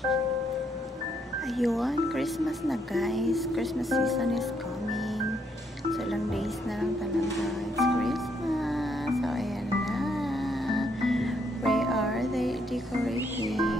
Ayun, Christmas na guys. Christmas season is coming. So, ilang days na lang talaga. It's Christmas. So, ayan na. We are they decorating.